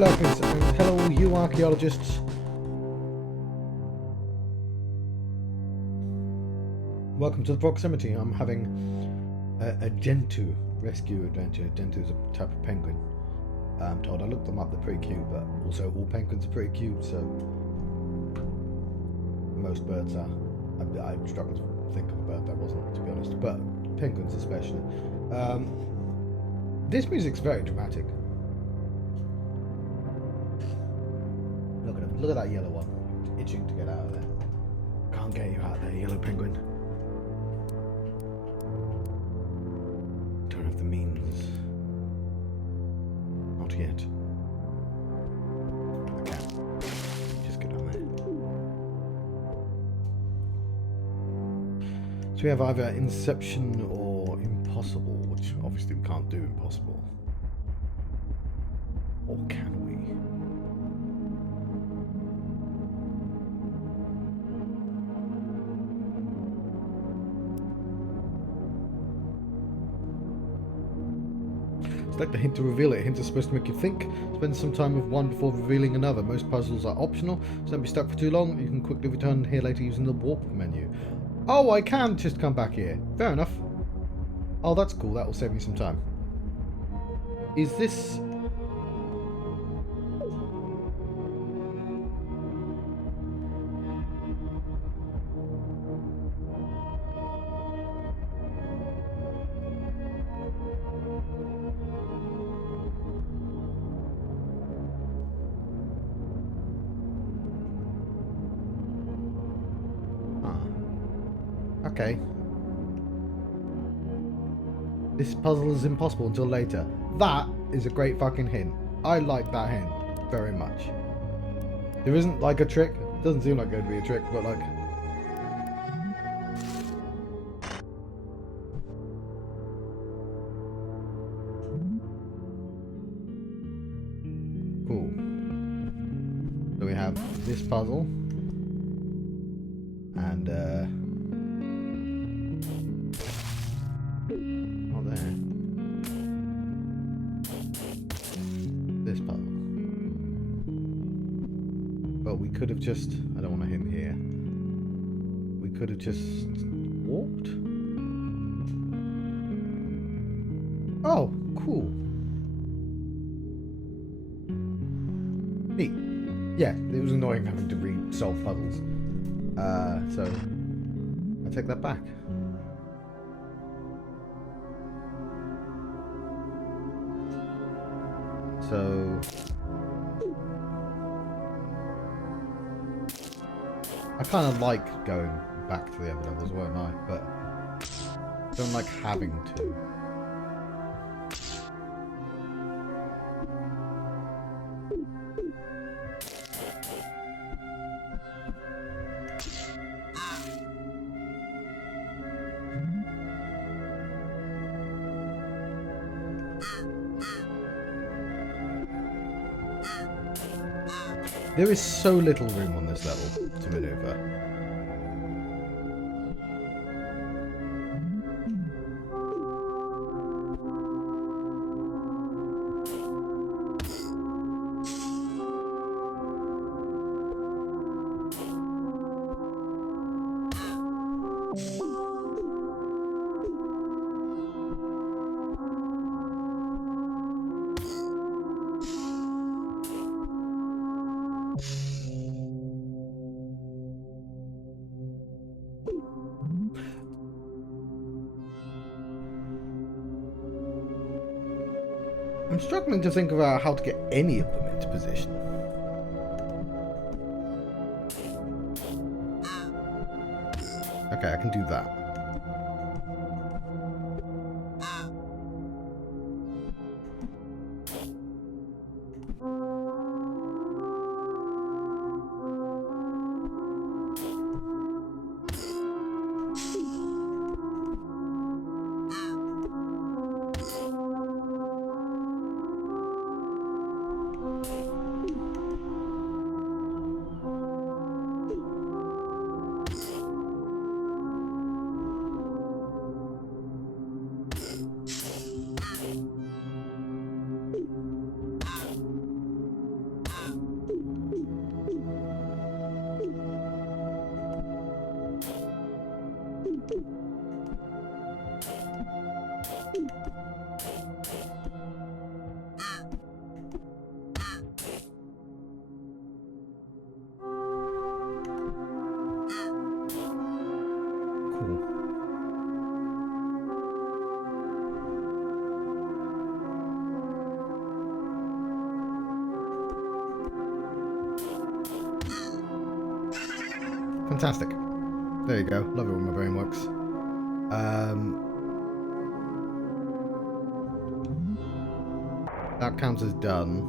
Lurkins, and hello you archaeologists. Welcome to the proximity. I'm having a Gentoo rescue adventure. Gentoo is a type of penguin. I'm told. I looked them up, they're pretty cute, but also all penguins are pretty cute, so most birds are. I struggled to think of a bird that wasn't, to be honest, but penguins especially. This music's very dramatic. Look at him. Look at that yellow one. Itching to get out of there. Can't get you out there, yellow penguin. Don't have the means. Not yet. I can. Just get on there. So we have either Inception or Impossible, which obviously we can't do Impossible. Or can we? Like the hint to reveal it. Hints are supposed to make you think. Spend some time with one before revealing another. Most puzzles are optional, so don't be stuck for too long. You can quickly return here later using the warp menu. Oh, I can just come back here. Fair enough. Oh, that's cool. That will save me some time. Is this... Okay. This puzzle is impossible until later. That is a great fucking hint. I like that hint very much. There isn't like a trick. It doesn't seem like going to be a trick, but like... Cool. So we have this puzzle. And, not there. This puzzle. But we could have just... I don't want to hit here. We could have just walked. Oh, cool. Neat. Yeah, it was annoying having to re-solve puzzles. So I take that back. So I kind of like going back to the other levels, won't I? But I don't like having to. There is so little room on this level to maneuver. I'm struggling to think about how to get any of them into position. Okay, I can do that. Fantastic. There you go. Love it when my brain works. That counts as done.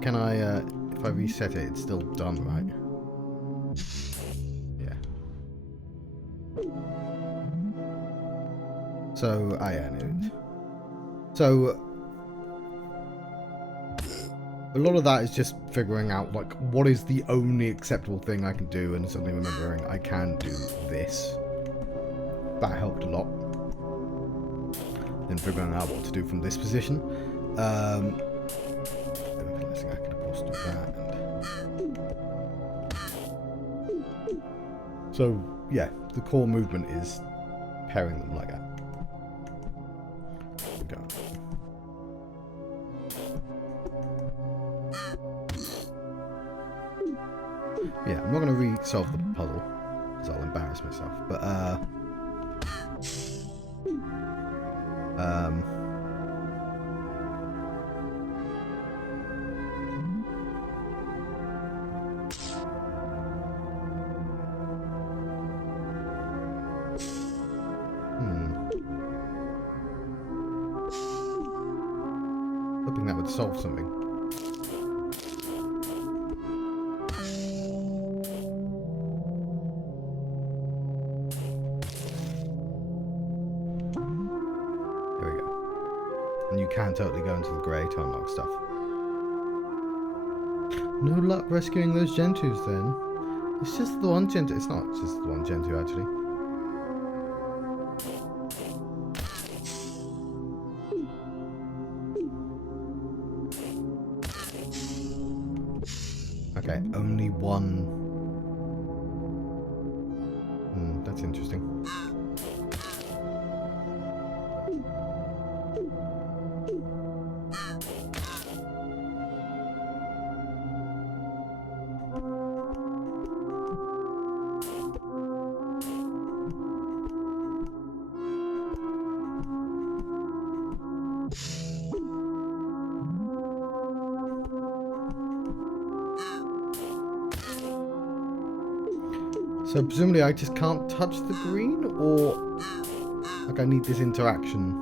Can I, if I reset it, it's still done, right? Yeah. So, yeah, I knew it. So, a lot of that is just figuring out, like, what is the only acceptable thing I can do, and suddenly remembering I can do this. That helped a lot. Then figuring out what to do from this position. Realizing I can, of course, do that. So, yeah, the core movement is pairing them like that. There we go. Yeah, I'm not going to re-solve the puzzle, because I'll embarrass myself, but, hoping that would solve something. And you can totally go into the grey to unlock stuff. No luck rescuing those Gentoos then. It's just the one Gentoo. It's not just the one Gentoo actually. Okay, only one. That's interesting. So presumably I just can't touch the green, or like I need this interaction.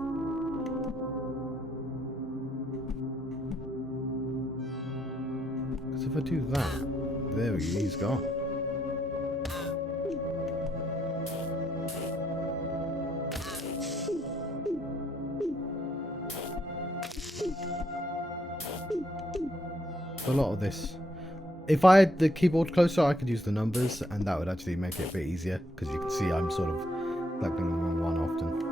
Because if I do that, there he's gone. A lot of this. If I had the keyboard closer, I could use the numbers, and that would actually make it a bit easier, because you can see I'm sort of selecting the wrong one often.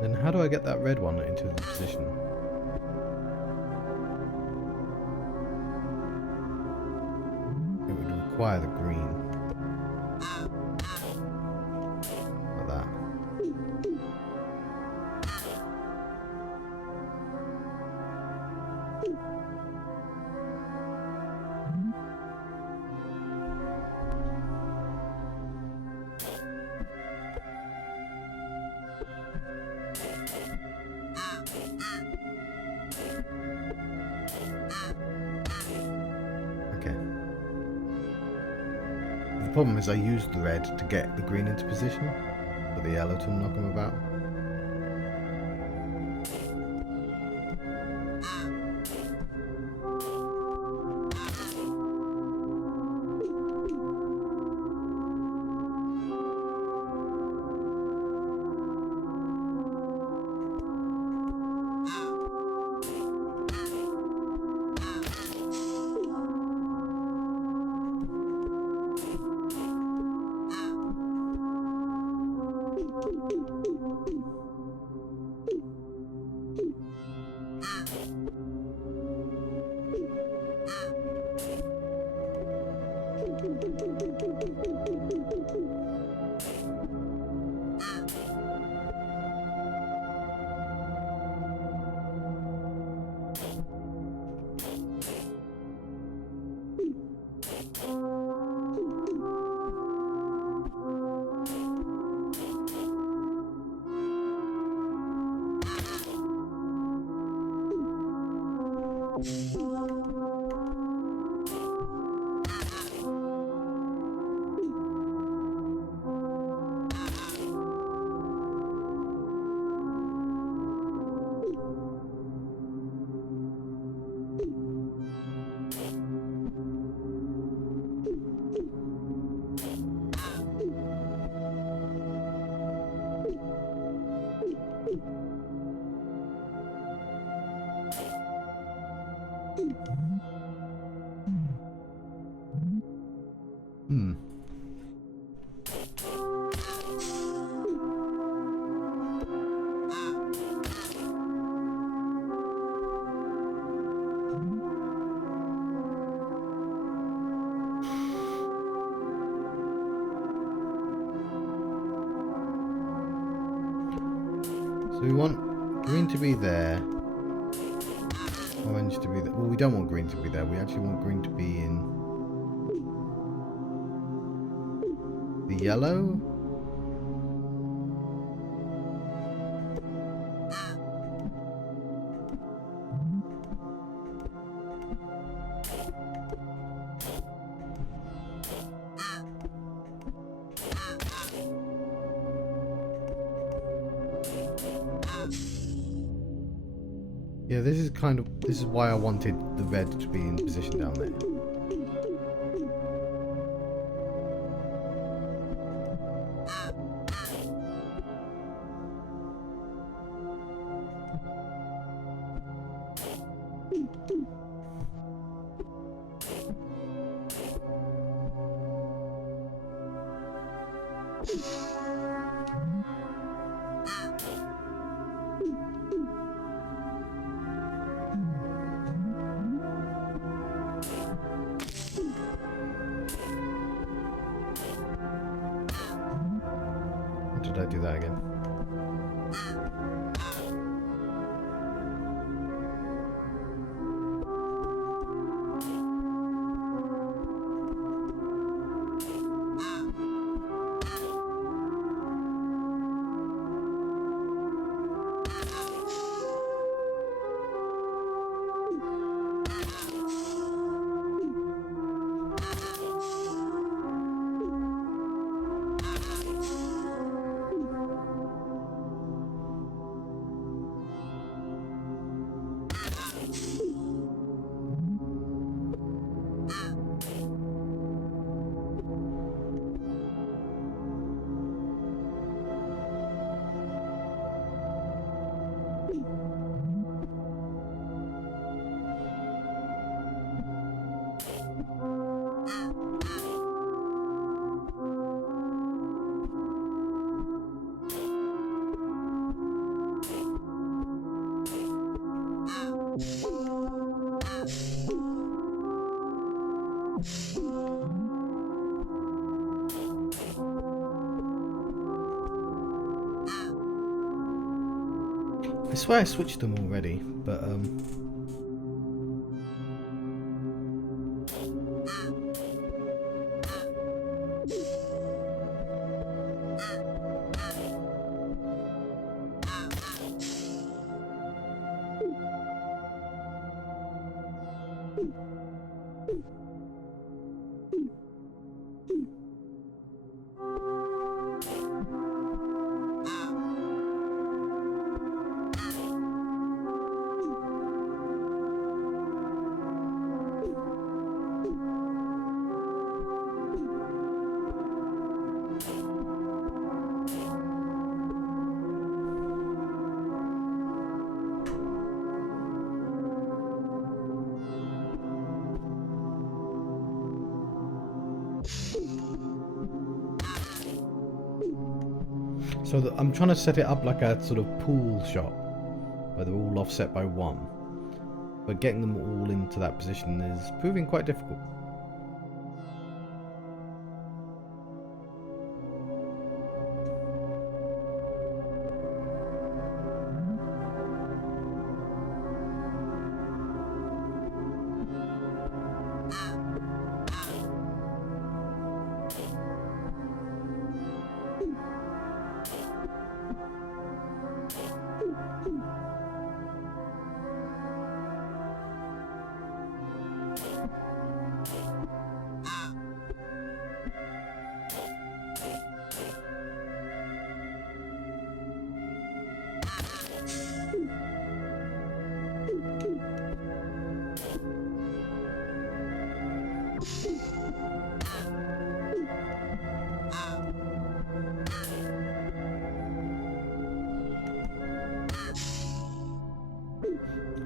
Then how do I get that red one into the position? It would require the green. Like that. Okay. The problem is I used the red to get the green into position, for the yellow to knock him about. Hmm. So we want green to be there, orange to be there. Well, we don't want green to be there. We actually want green to be in the yellow. Yeah, this is why I wanted the red to be in position down there. Or did I do that again? I swear I switched them already, but I'm trying to set it up like a sort of pool shot, where they're all offset by one. But getting them all into that position is proving quite difficult.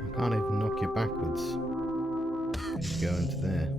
I can't even knock you backwards. You go into there.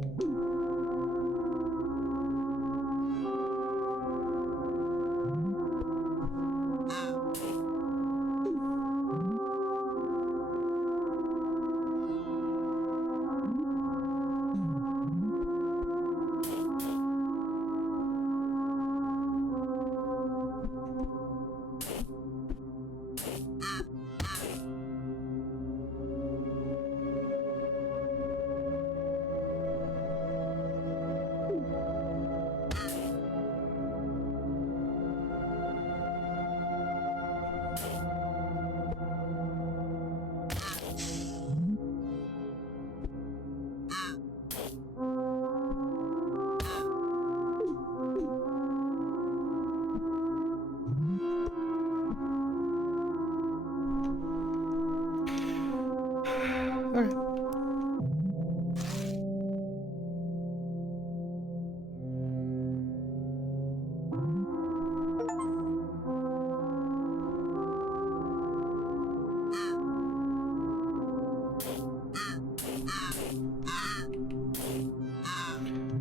Alright.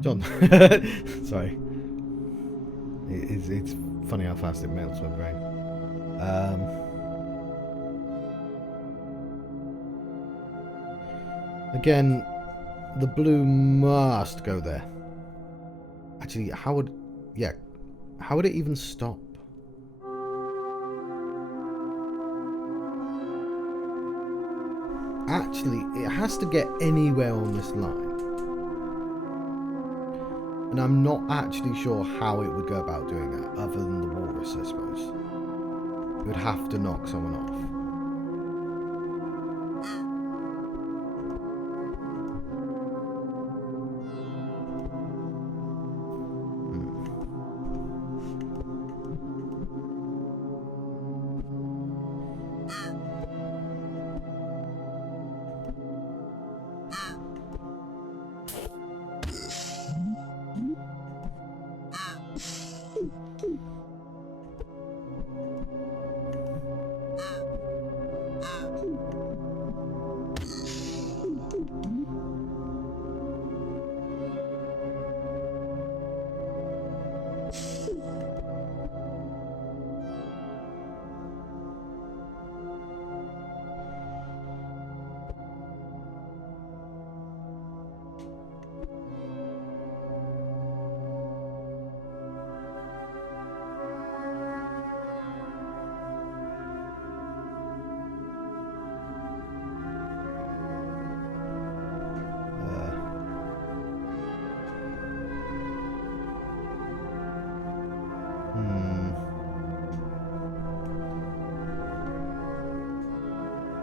John. Sorry. It's funny how fast it melts my brain. Again, the blue must go there. Actually, how would it even stop? Actually, it has to get anywhere on this line. And I'm not actually sure how it would go about doing that, other than the walrus, I suppose. It would have to knock someone off.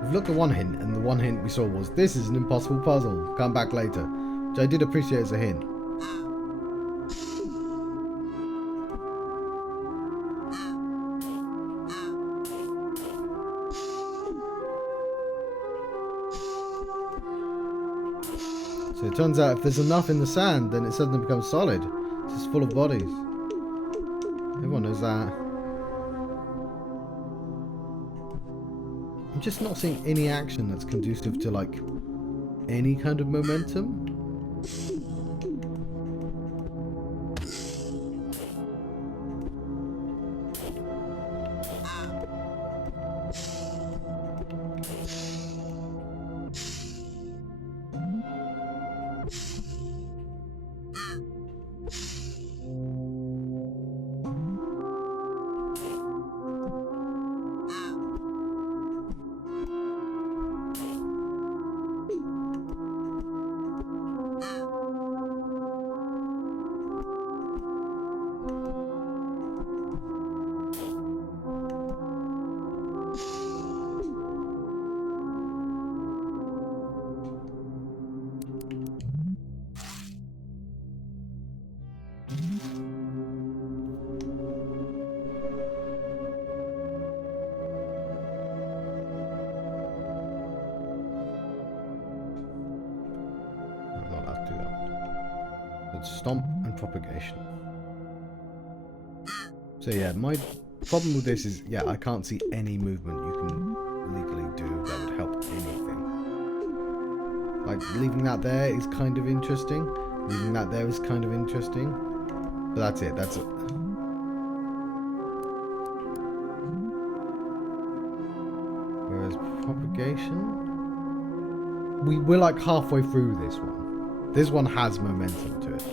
We've looked at one hint, and the one hint we saw was, this is an impossible puzzle. Come back later. Which I did appreciate as a hint. So it turns out if there's enough in the sand, then it suddenly becomes solid. It's just full of bodies. Everyone knows that. I'm just not seeing any action that's conducive to, like, any kind of momentum. That's stomp and propagation. So yeah, my problem with this is, yeah, I can't see any movement you can legally do that would help anything. Like, leaving that there is kind of interesting. Leaving that there is kind of interesting. But that's it, that's it. Whereas propagation... We're like halfway through this one. This one has momentum to it.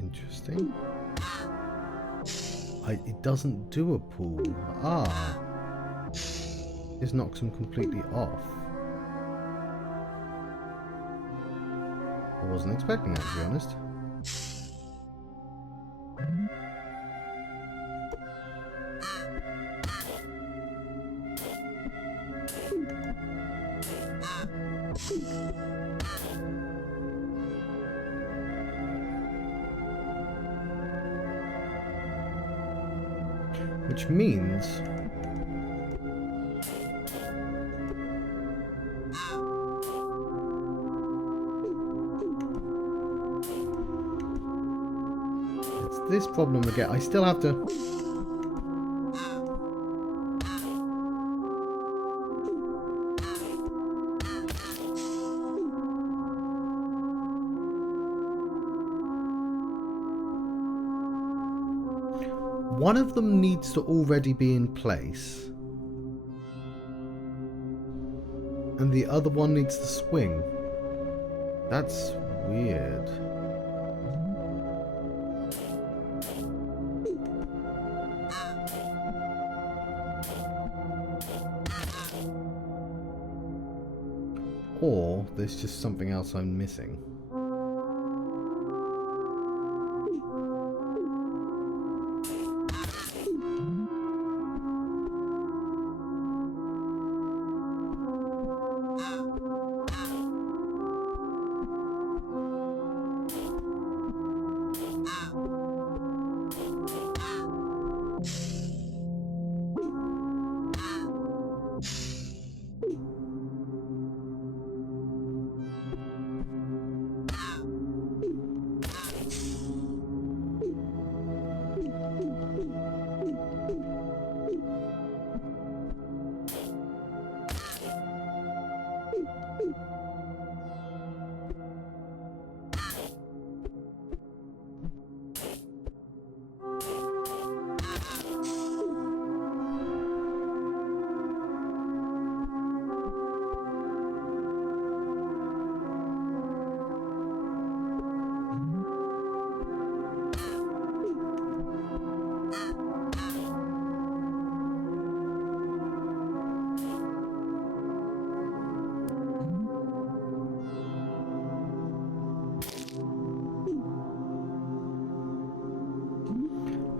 Interesting. It doesn't do a pull. Ah. This knocks them completely off. I wasn't expecting that, to be honest. Which means... it's this problem again. I still have to... One of them needs to already be in place. And the other one needs to swing. That's weird. Or there's just something else I'm missing.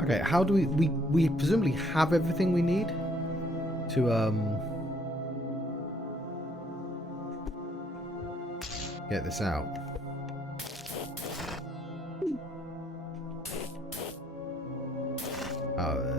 Okay, how do we presumably have everything we need to get this out. There.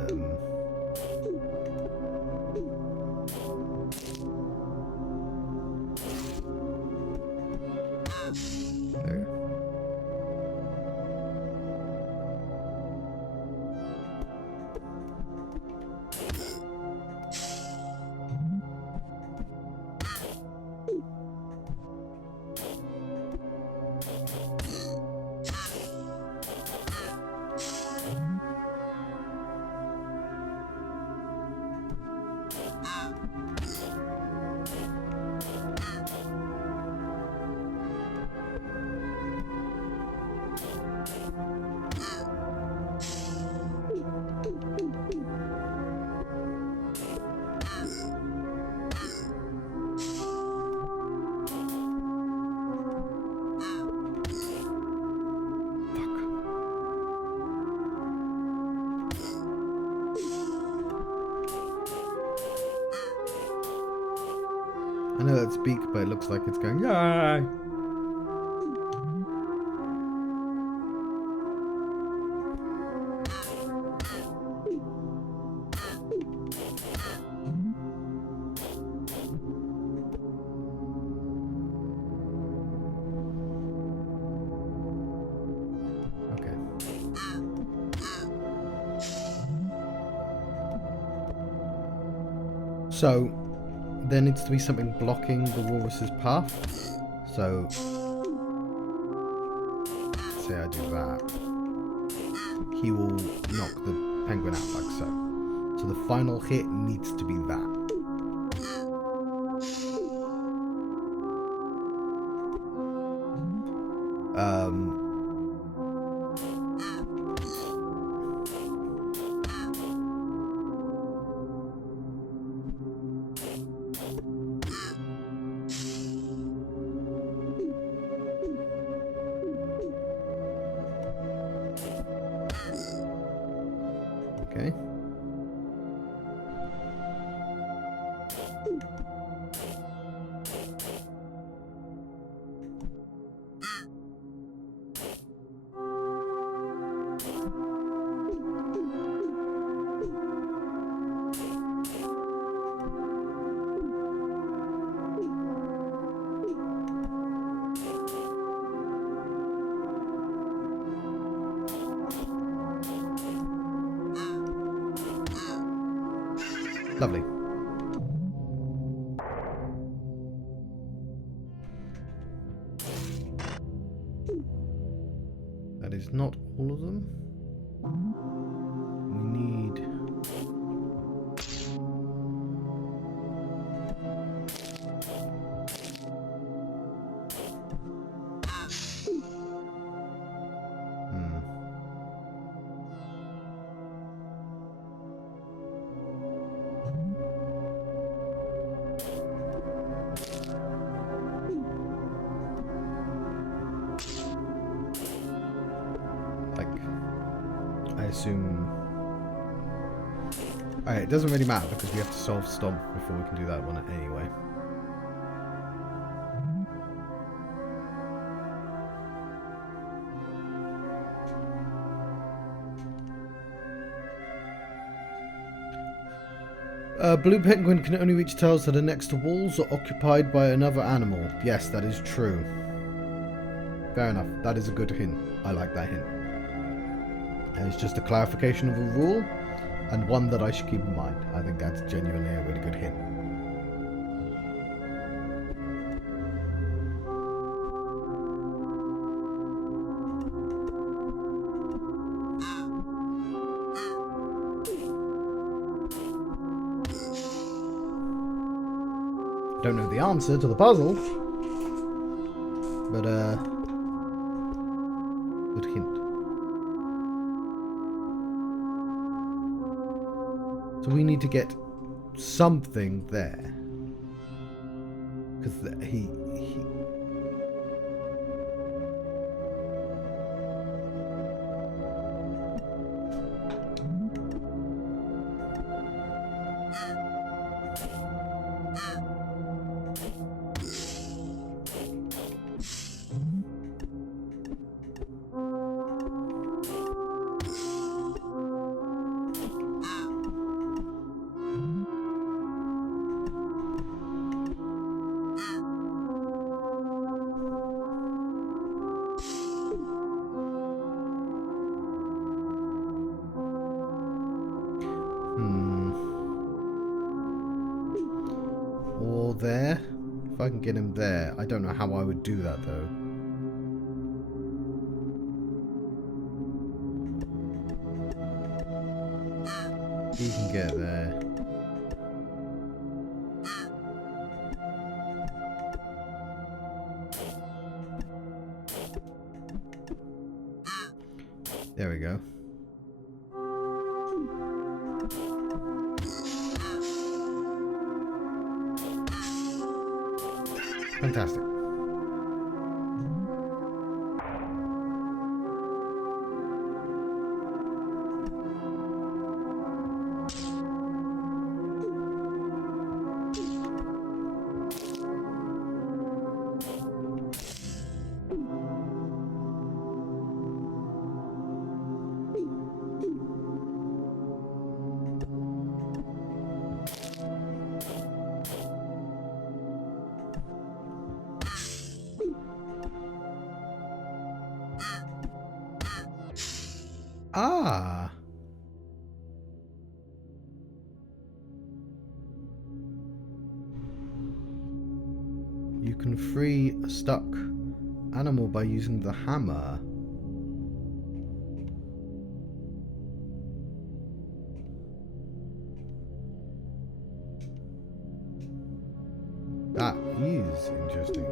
I know that's beak, but it looks like it's going, yay! Okay. So, there needs to be something blocking the walrus's path. So, say I do that. He will knock the penguin out like so. So the final hit needs to be that. Okay. Lovely. That is not all of them. We need... I assume... Alright, it doesn't really matter because we have to solve Stomp before we can do that one anyway. Blue penguin can only reach tiles that are next to walls or occupied by another animal. Yes, that is true. Fair enough. That is a good hint. I like that hint. It's just a clarification of a rule, and one that I should keep in mind. I think that's genuinely a really good hint. Don't know the answer to the puzzle, but good hint. So we need to get something there, because he or there. If I can get him there, I don't know how I would do that though. He can get there. There we go. Fantastic. Ah! You can free a stuck animal by using the hammer. That is interesting.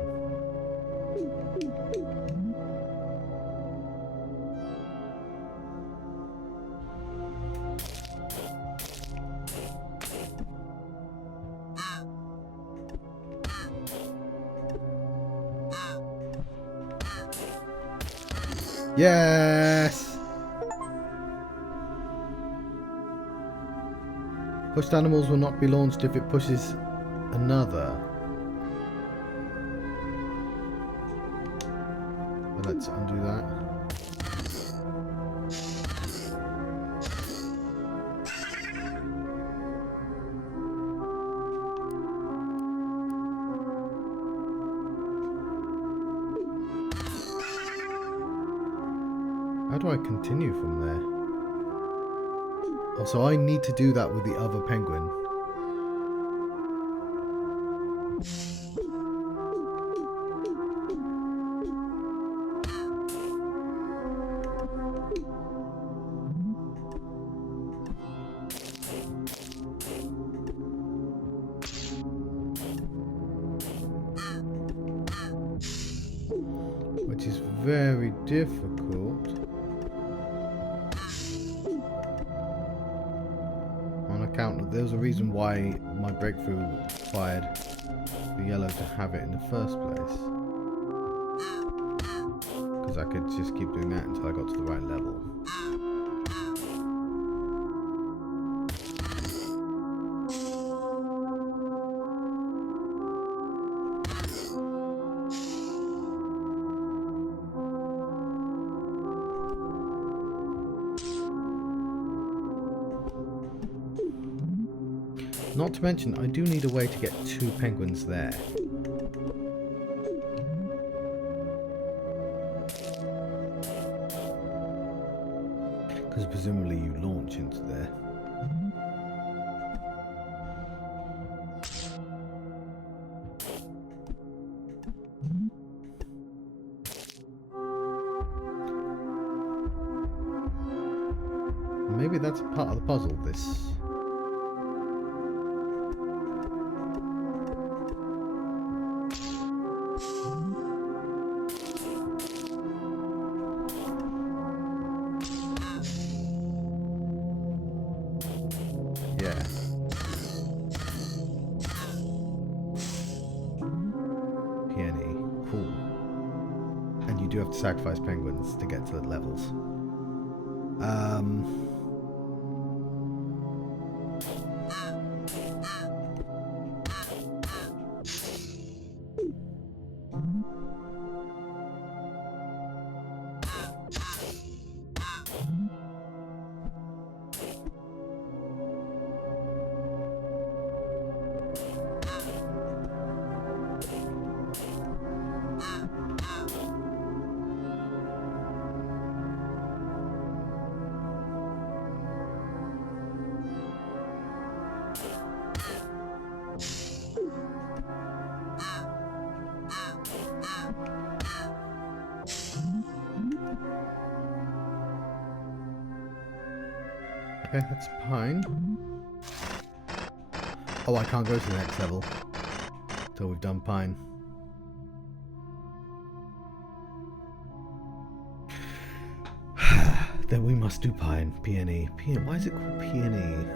Yes! Pushed animals will not be launched if it pushes another. But let's undo that. How do I continue from there? Oh, so I need to do that with the other penguin. Which is very difficult. On account of, there's a reason why my breakthrough fired the yellow to have it in the first place. Because I could just keep doing that until I got to the right level. Not to mention, I do need a way to get 2 penguins there. Because presumably you launch into there. Maybe that's part of the puzzle, this. You have to sacrifice penguins to get to the levels. Okay, that's pine. Oh, I can't go to the next level until we've done pine. Then we must do pine. Peony. Peony. Why is it called peony?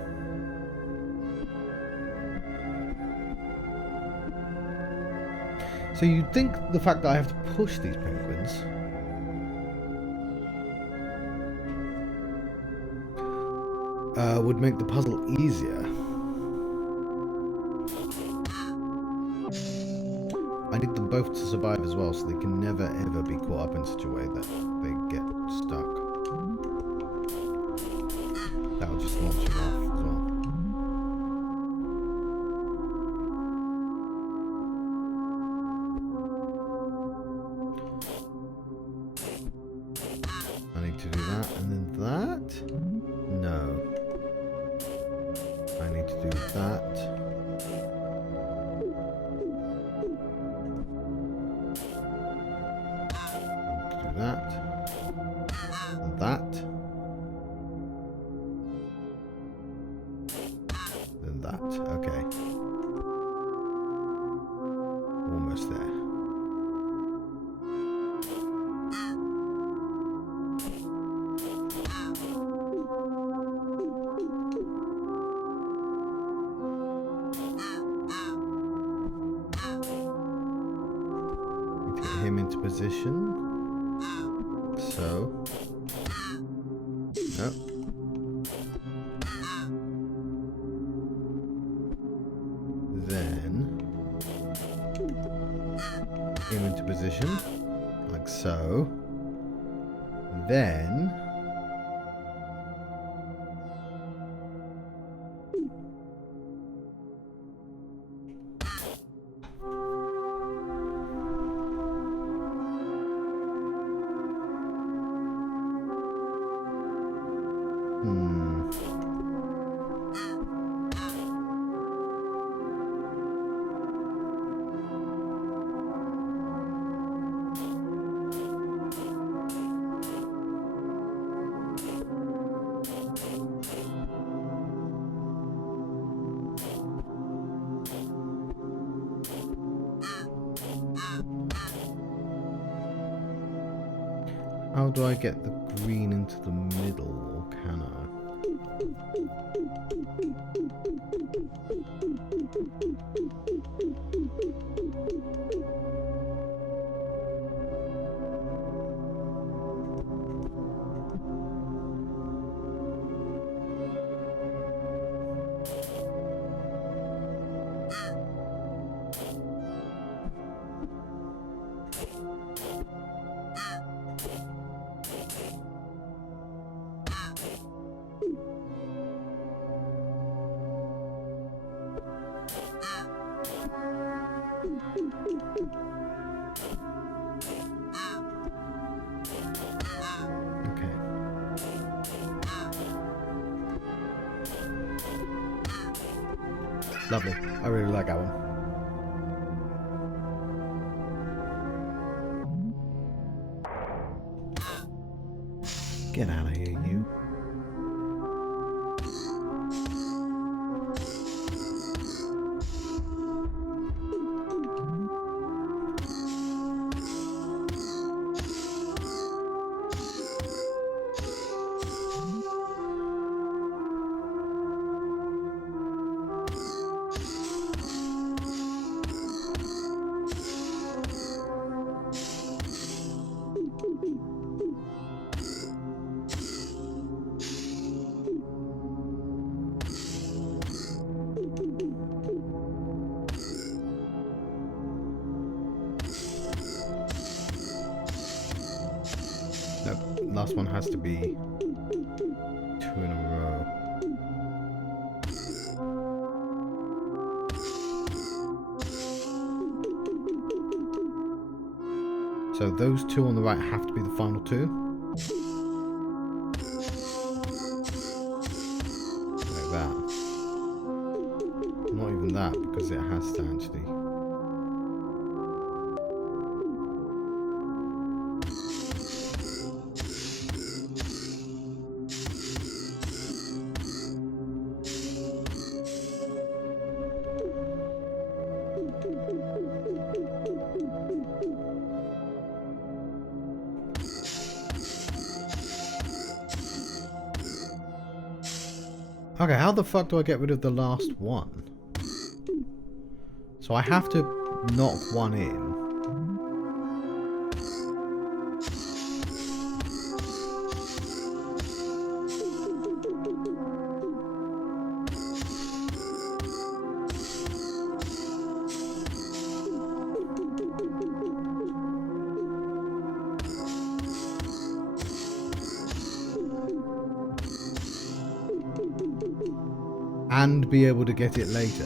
So you'd think the fact that I have to push these penguins would make the puzzle easier. I need them both to survive as well, so they can never ever be caught up in such a way that they get stuck. That will just launch them off as well. I need to do that and then that. do that. Do that. That. Then that. Okay. Almost there. Need to get him into position. So. Nope. Then him into position, like so. Then how do I get the green into the middle, or can I? Okay. Lovely. I really like that one. Get out of here, you. Nope, last one has to be 2 in a row. So those 2 on the right have to be the final 2. Like that. Not even that, because it has to actually... Okay, how the fuck do I get rid of the last one? So I have to knock one in. And be able to get it later.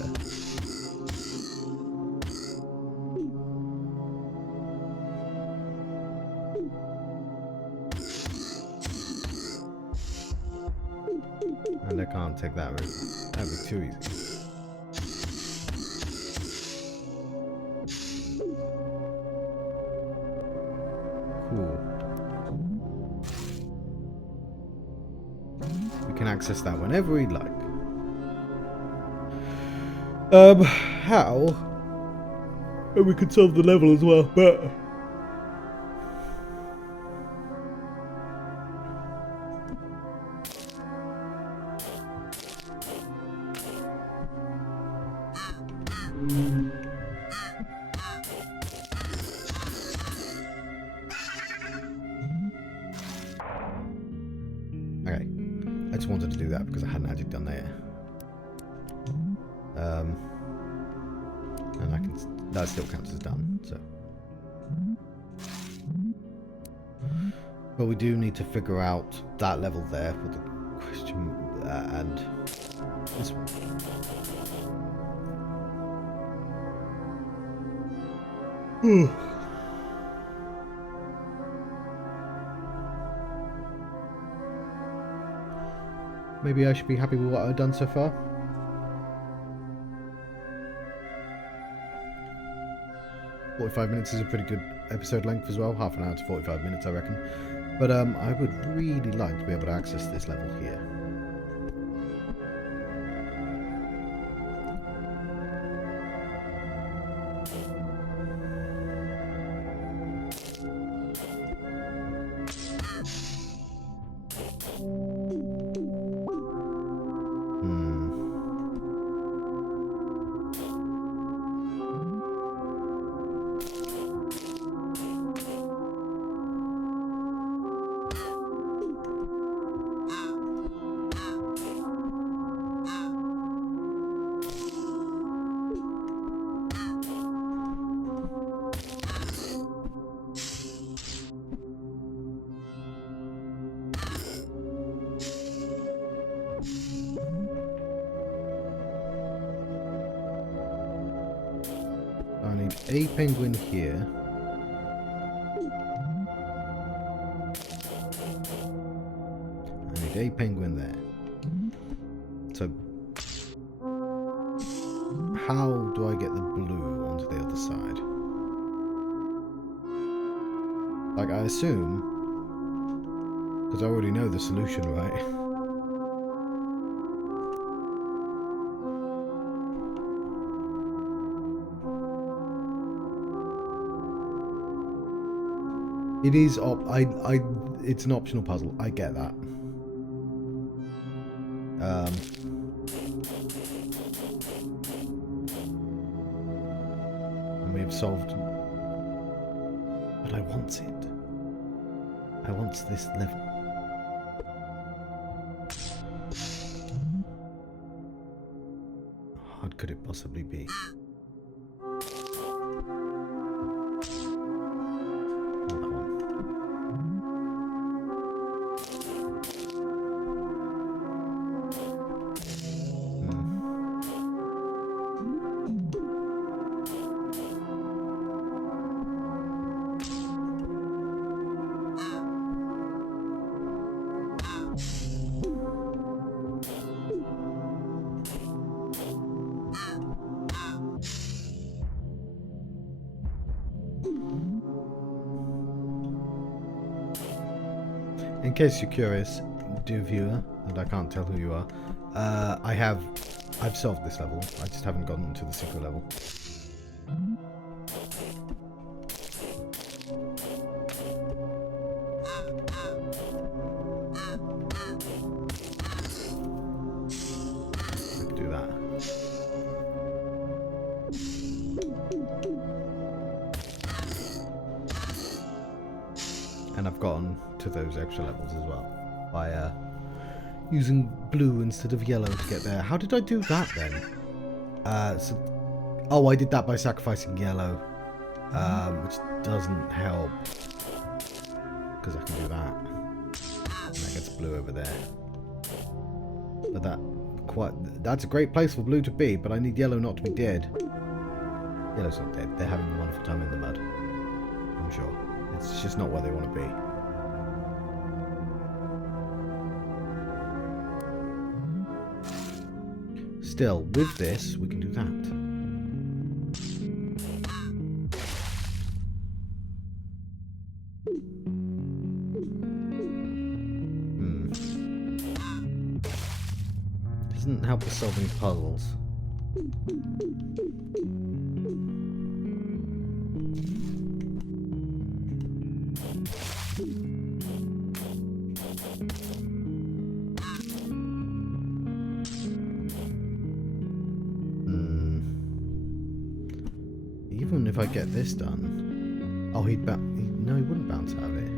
And I can't can't take that route. That'd be too easy. Cool. We can access that whenever we'd like. How? And we could solve the level as well, but... Okay, I just wanted to do that because I hadn't actually done that yet. And I can, that still counts as done, so. But we do need to figure out that level there with the question, and this one. Maybe I should be happy with what I've done so far. $45 is a pretty good episode length as well. Half an hour to 45 minutes, I reckon. But I would really like to be able to access this level here. I need a penguin here. I need a penguin there. So, how do I get the blue onto the other side? Like, I assume, because I already know the solution, right? It is it's an optional puzzle. I get that. And we have solved. But I want it. I want this level. How hard could it possibly be? In case you're curious, dear viewer, and I can't tell who you are, I've solved this level. I just haven't gotten to the secret level. I could do that. And I've gotten to those extra levels as well by using blue instead of yellow to get there. How did I do that then? Oh, I did that by sacrificing yellow, which doesn't help because I can do that. And that gets blue over there. But that's a great place for blue to be, but I need yellow not to be dead. Yellow's not dead. They're having a wonderful time in the mud, I'm sure. It's just not where they want to be. Still, with this, we can do that. Doesn't help us solving puzzles. Even if I get this done... Oh, no, he wouldn't bounce out of it.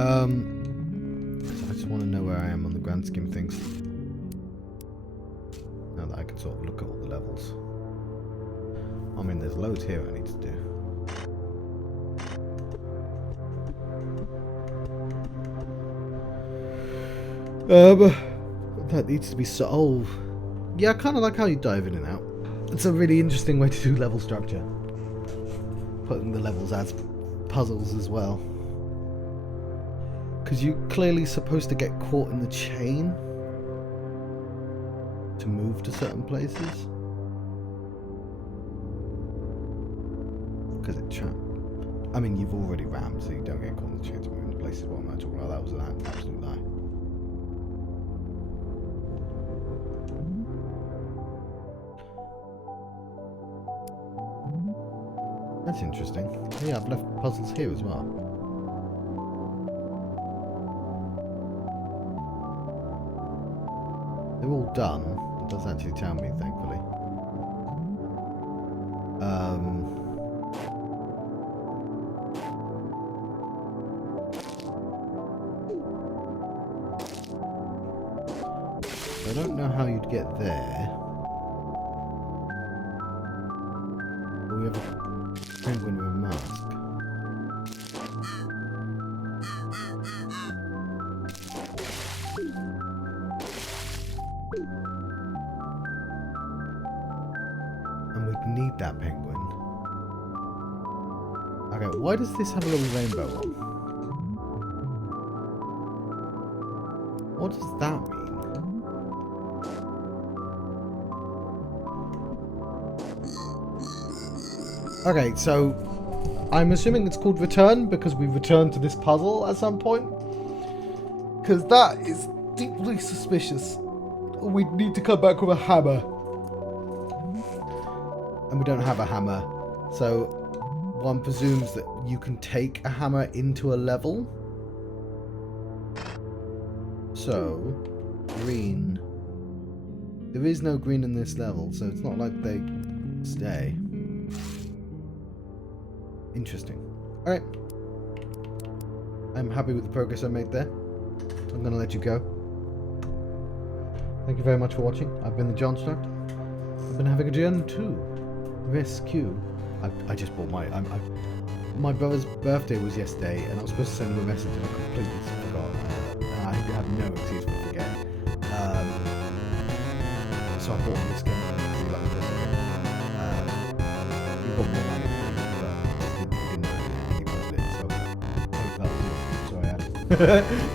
I just want to know where I am on the grand scheme of things. Now that I can sort of look at all the levels. I mean, there's loads here I need to do. That needs to be solved. Yeah, I kind of like how you dive in and out. It's a really interesting way to do level structure. Putting the levels as puzzles as well. Because you're clearly supposed to get caught in the chain to move to certain places. Because it trapped. I mean, you've already rammed, so you don't get caught in the chain to move into places. What am I talking about? That was an absolute lie. That's interesting. Yeah, I've left puzzles here as well. They're all done. It does actually tell me, thankfully. I don't know how you'd get there. But we have a penguin with a mask. And we need that penguin. Okay, why does this have a little rainbow on? What does that mean? Okay, so I'm assuming it's called return because we returned to this puzzle at some point. Because that is deeply suspicious. We need to come back with a hammer. And we don't have a hammer. So one presumes that you can take a hammer into a level. So, green. There is no green in this level, so it's not like they stay. Interesting. Alright. I'm happy with the progress I made there. I'm going to let you go. Thank you very much for watching. I've been the Johnstruct. I've been having a Gentoo rescue. I just bought my brother's birthday was yesterday, and I was supposed to send him a message, and I completely forgot. I have no excuse for forgetting. So I bought this game. He bought more money. Sorry,